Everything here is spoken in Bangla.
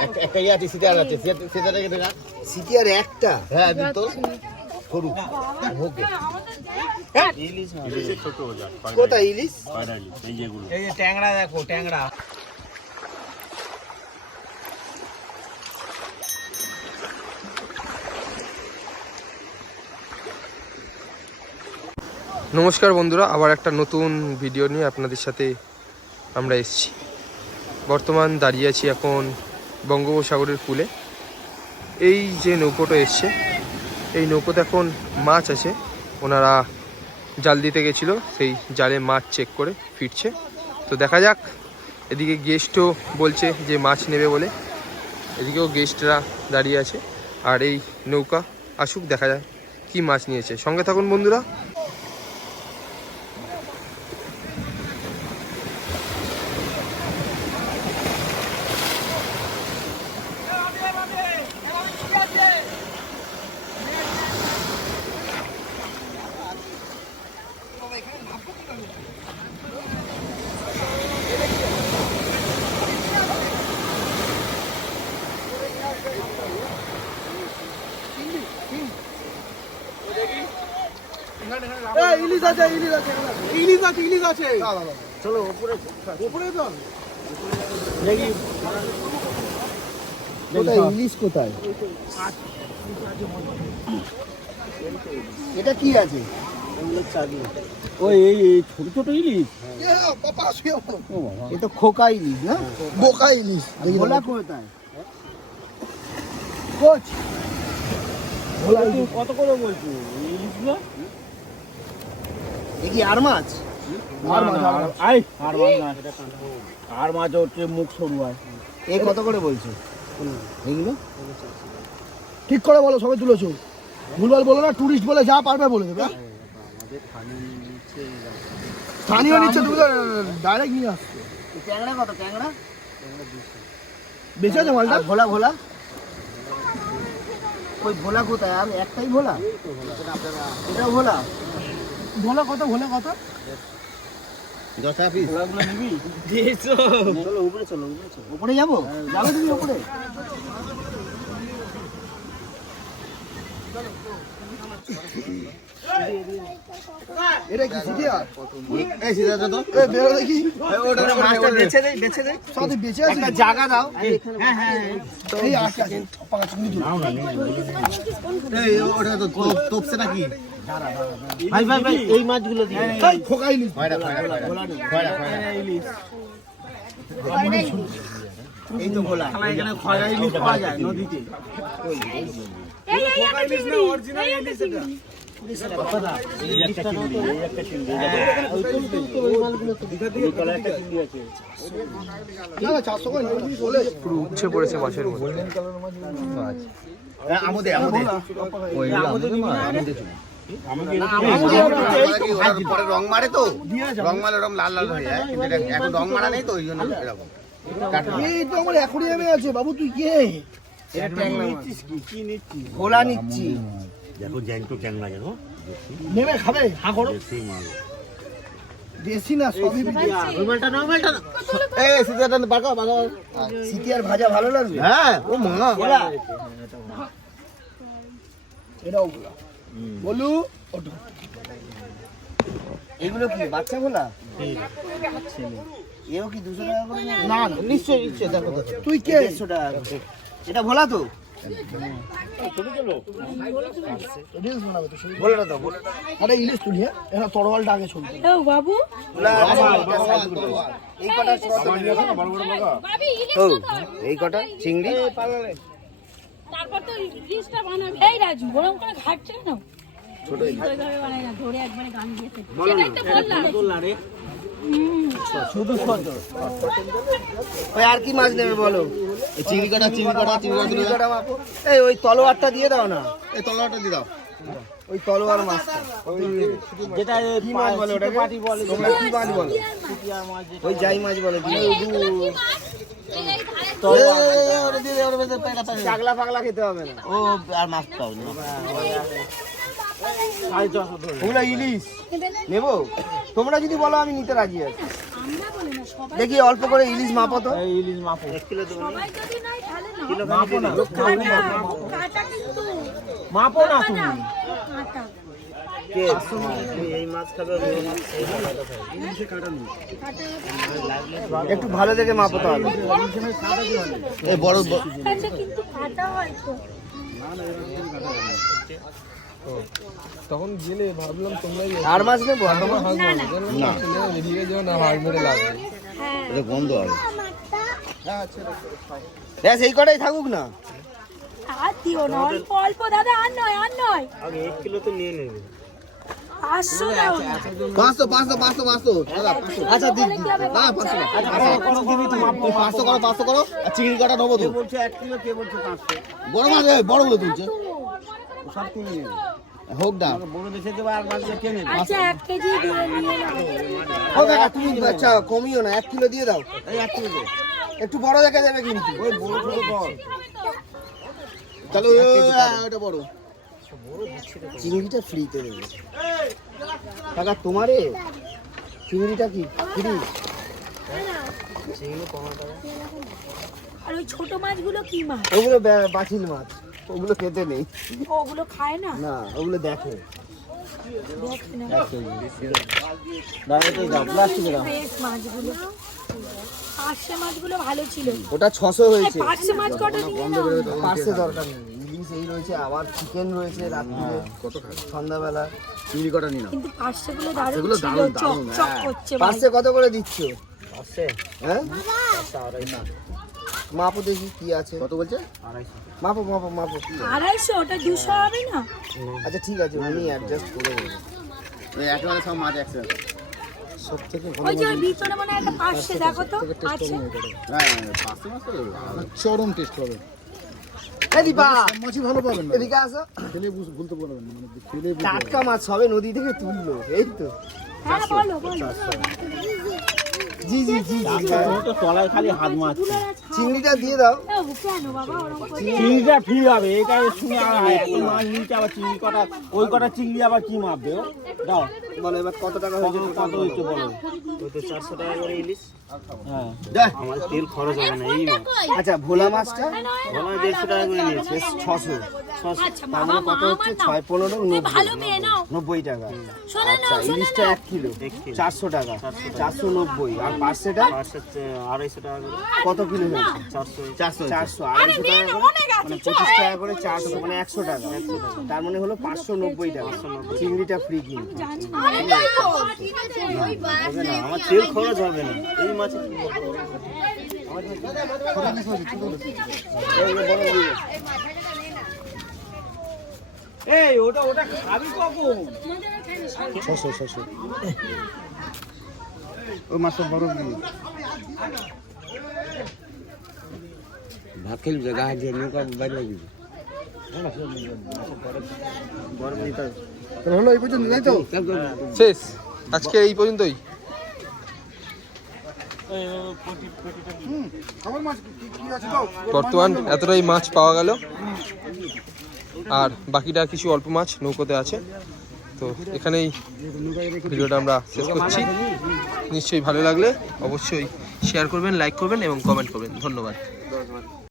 একটা- হ্যাঁ তো সরু। ওকে। কোথায় ইলিশ। এই যে ট্যাংরা দেখো ট্যাংরা। নমস্কার বন্ধুরা, আবার একটা নতুন ভিডিও নিয়ে আপনাদের সাথে আমরা এসেছি। বর্তমান দাঁড়িয়ে আছি এখন বঙ্গোপসাগরের কূলে এই যে নৌকোটা এসছে, এই নৌকোতে এখন মাছ আছে। ওনারা জাল দিতে গেছিল, সেই জালে মাছ চেক করে ফিরছে। তো দেখা যাক, এদিকে গেস্টও বলছে যে মাছ নেবে বলে। এদিকেও গেস্টরা দাঁড়িয়ে আছে। আর এই নৌকা আসুক, দেখা যায় কি মাছ নিয়েছে। সঙ্গে থাকুন বন্ধুরা। ইলিশ আছে ইলিশ আছে ইলিশ আছে। ইলিশ আছে চলো উপরে উপরে তো। কোথায় ইলিশ কোথায়? এটা কি আছে? ওই এই ছোট ছোট ইলিশ? এ তো খোকা ইলিশ না? বোকা ইলিশ। ভোলা কোথায়? কোচ। কত করে বলছো? ইলিশগুলো কি আর মাছ? আর মাছ আই আর মাছ না আর মাছ হচ্ছে মুখ সরু হয়। এ কত করে বলছো? এগুলো? ঠিক করে বলো সবাই তুলেছো। ভুলভাল বলো না টুরিস্ট বলে যা পারবে বলে দেবে। হ্যাঁ? স্থানীয় নিচ্ছে তুমি ডাইরেক্ট নিয়ে আসছো। ট্যাংরা কত ট্যাংরা? বেঁচে আছে মালটা? ভোলা ভোলা? ওই ভোলা কোথায়? আর একটাই ভোলা। এটাও ভোলা? ভোলা কত ভোলা কত? উপরে যাব? যাবে তুমি উপরে? এটা কি সিটিয়া এই সিটাটা তো এ বেরো দেখি ওটা মাছটা বেছে দেই বেছে দেই সাথে বেঁচে আছে একটা জায়গা দাও হ্যাঁ হ্যাঁ এই আছে পাকা চিংড়ি তুলো এই ওটা তো তোপছে নাকি ভাই ভাই ভাই এই মাছগুলো দিয়ে এই খোকা ইলিশ খয়রা খয়রা খয়রা খয়রা ইলিশ এই তো ভোলা। এখানে খয়রা ইলিশ পাওয়া যায় নদীতে। এই এই একটা চিংড়ি। এই একটা পড়েছে মাছের মধ্যে। রং মারে তো। রং মারে ওরকম লাল লাল হয়ে যায়। কিন্তু এখন রং মারা নেই তো ওই জন্য এরকম। এই তো আমার অ্যাকুরিয়ামে আছে বাবু তুই কে? এটা ট্যাংরা মাছ। কি? নিচ্ছি। নেমে খাবে হা করো। দেশি না সবই ওই মালটা না। ওই মালটা না এই সিটি আর ভাজা ভালো লাগবে? হ্যাঁ ও মা। ভোলা এটাও বলা বলু ওটা এগুলো কি বাচ্চা ভোলা এও কি দুশো টাকা করে না না নিশ্চয়ই নিশ্চয়ই দেখো তুই কে? দেড়শো টাকা। এটা ভোলা তো? হ্যাঁ? এই কটা চিংড়ি? তারপর তো বানাবে। এই রাজু ওরকম করে ঘাটছে কেন ছোট ওইভাবে বানাই না ধরে একবারে গান দিয়েছে সেটাই তো বললাম। শুধু ওই আর কি মাছ নেবে বলো এই চিংড়ি কাটা চিংড়ি কাটা চিংড়ি কাটা চিংড়ি কটা এই ওই তলোয়ারটা দিয়ে দাও না এই তলাটা দিয়ে দাও ওই তলোয়ার মাছটা যেটা কি মাছ বলে ওটাকে পাটি বলে তোমরা কি মাছ বলো ওই যাই মাছ বলে চিংড়ি। চাগলা ফাগলা খেতে হবে না ও আর মাছ পাও না ওগুলো ইলিশ। নেব? তোমরা যদি বলো আমি নিতে রাজি আছি। আমরা বলি না সবাই দেখি অল্প করে ইলিশ মাপো তো। ইলিশ মাপো। সবাই যদি নাই তাহলে না। মাপো না। কাটা কাটা কিন্তু মাপো না তুমি। একটু ভালো দেখে মাপো এই বড় কিন্তু কাটা হয় তো। তখন গেলে ভাবলাম তোমরাই আর মাছ নেব? আর না না। এদিকে যেও না হাড় মেরে লাগবে হ্যাঁ। এটা গন্ধ হবে। ব্যাস এই কটাই থাকুক না। আর দিও না অল্প অল্প দাদা আর নয় আর নয়। আগে এক কিলো তো নিয়ে নেবে। পাঁচশো পাঁচশো পাঁচশো আচ্ছা হবে? না পাঁচশো। পাঁচশো করো পাঁচশো করো। আর চিংড়ি কাটা নেব তো। বড় মাছ এই, বড়গুলো তুলছে। সব নেবে হোক না বড় দেশে দেবো আর মাছ কে নেবে? আচ্ছা কেজি দিয়ে নিয়ে নাও। ও কাকা তুমি আচ্ছা কমিও না এক কিলো দিয়ে দাও। এই কিলো। একটু বড় দেখে দেবে কিন্তু। ওই বড় তাহলে ওটা বড়। চিংড়িটা ফ্রিতে দেবে। কাকা তোমারে? চিংড়িটা কি? ফ্রি? আর ওই ছোট মাছগুলো কি মাছ? ওগুলো বাছিল মাছ। ওগুলো খেতে নেই। ওগুলো খায় না? না ওগুলো দেখে। ভালো ছিল। ওটা ছশো হয়েছে। দরকার নেই। ইলিশ এই রয়েছে আবার চিকেন রয়েছে রাত্রিরে কত সন্ধ্যাবেলা। চিংড়ি কাটা নিলাম কিন্তু পার্শে দারুণ দারুণ, চক চক হ্যাঁ। করছে পার্সে কত করে দিচ্ছ? হ্যাঁ? মাপো দেখি কি আছে। কত বলছে? মাপো মাপো মাপো আড়াইশো ওটা দুশো হবে না? আচ্ছা ঠিক আছে উনি অ্যাডজাস্ট করে ওই একেবারে সব মাছ একসাথে। সব থেকে ওই যে ভিতরে মনে একটা পার্শে দেখো তো আছে? পাঁচশো মাছ তো দেবে। চরম টেস্ট হবে। এই দীপা ভালো পাবেন না। এদিকে আসো। খেলে বুঝ- পারবেন না মানে খেলে টাটকা মাছ হবে নদী থেকে তুললো এই তো। হ্যাঁ বলো বলো। জি জি জি তো তলায় খালি হাত মারছি। চিংড়িটা দিয়ে দাও। এ, কেন বাবা ওরকম করে চিংড়িটা ফ্রি হবে এটা শুনে এত মাছ আবার চিংড়ি কটা ওই কটা চিংড়ি আবার কি মাপবে? ও? দাও। বলো এবার কত টাকা কত হয়েছে? কত হয়েছে বলো। হ্যাঁ। আচ্ছা ভোলা মাছটা? আচ্ছা ছশো। আচ্ছা তার বাবা মানে মা আমার নাও। ছয় পনেরো ভালো মেয়ে নাও। নব্বই টাকা। আচ্ছা ইলিশটা এক কিলো। চারশো টাকা। চারশো নব্বই। আর পাঁচশোটা কত কিলো হয়েছে? চারশো। চারশো আড়াইশো টাকা মানে পঁচিশ টাকা করে চারশো মানে একশো টাকা। তার মানে হলো পাঁচশো নব্বই টাকা। চিংড়িটা ফ্রি কিন্তু আরে তাই তো আমার তেল খরচ হবে না। এই মাছে এই ওটা ওটা খাবি কখন? ছশো ছশো। ওই মাছ বড় ভাত খেলবি গা দিয়ে নৌকা বাইরে হলো এই পর্যন্ত তাই তো? শেষ। আজকে এই পর্যন্তই। আছে বর্তমান এতটাই মাছ পাওয়া গেল। আর বাকিটা কিছু অল্প মাছ নৌকোতে আছে। তো এখানেই ভিডিওটা আমরা শেষ করছি। নিশ্চয়ই ভালো লাগলে অবশ্যই শেয়ার করবেন লাইক করবেন এবং কমেন্ট করবেন। ধন্যবাদ।